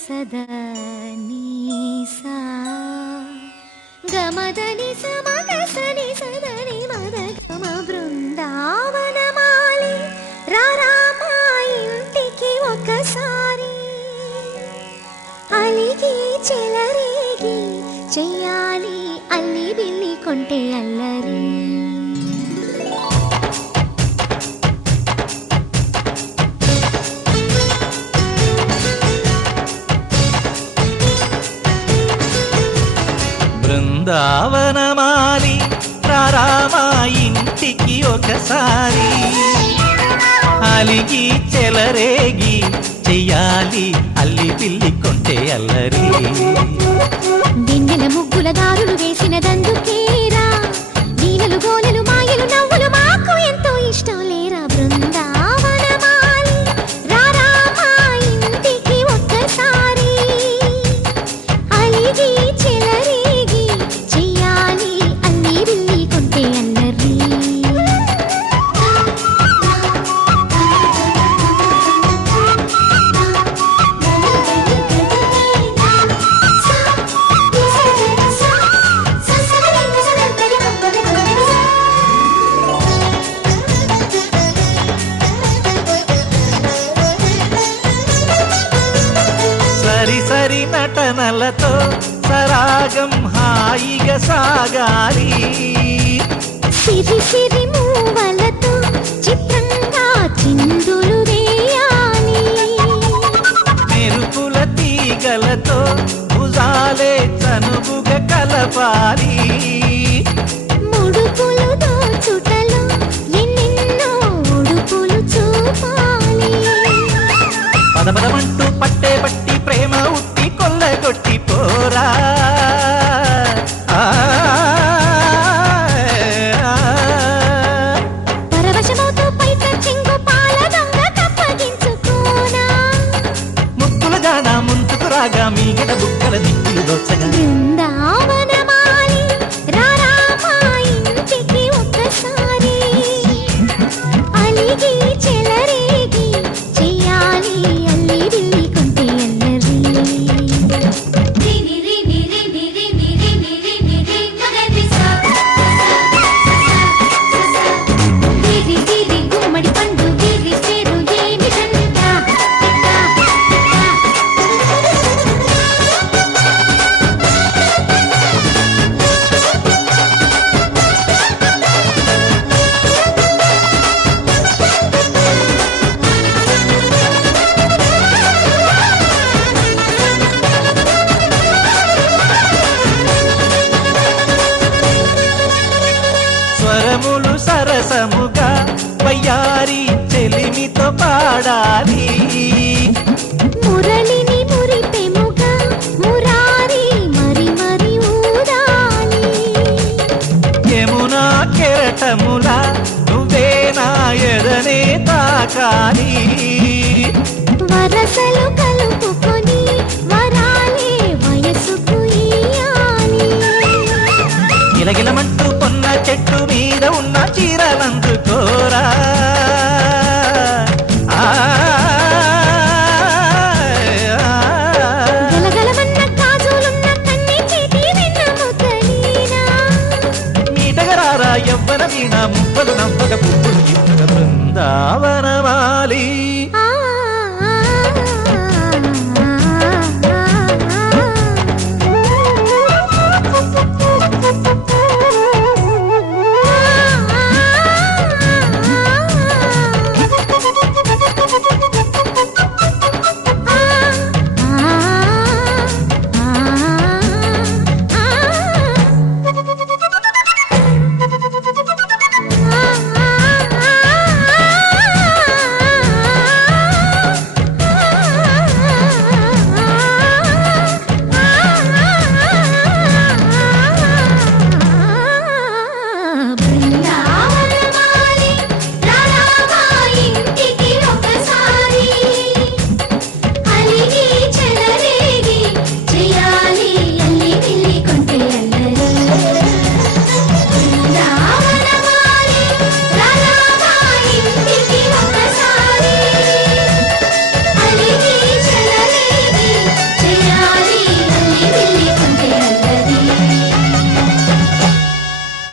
సదా నీసా గమదని సమగసని సదని మద గమ బృందావనమాలి రారామా ఇంటికి ఒకసారి అలిగి చెలరేగి చెయ్యాలి అల్లి బిల్లి కొంటే అల్లరి బృందావనమాలి రారామా ఇంటికి ఒకసారి అలిగి చెలరేగి చెయ్యాలి అల్లి పిల్లి కొంటే అల్లరి దిన్నెల ముగ్గుల దారులు వేసినదందుకేరా నీలలు గోలెలు మాయలు నవ్వులు మాకు ఎంతో ఇష్టం లేరా బృందావనమాలి రారామా ఇంటికి ఒక్కసారి అలిగి చెలరేగి చెయ్యాలి అల్లి బిల్లి కొంటే అల్లరి సరి సరి నటనలతో సరాగం హాయిగా సాగాలి సిరి సిరి మూవలతో చిత్రంగా చిందులు వేయాలి మెరుపుల తీగలతో భుజాలే చనువుగా కలపాలి ముడుపులు దోచుటలో ఎన్నెన్నో ఉడుపులు చూపాలి పదపదమంటూ పట్టే పట్టి ప్రేమ ఉట్టి కొల్లగొట్టి పోరా పరవశమవుతూ పైట చెంగు పాల దొంగ కప్పగించుకోనా ముక్కులుగా నా ముందుకు రాగా మీగడ బుక్కల దిక్కులు దోచగా బృందావన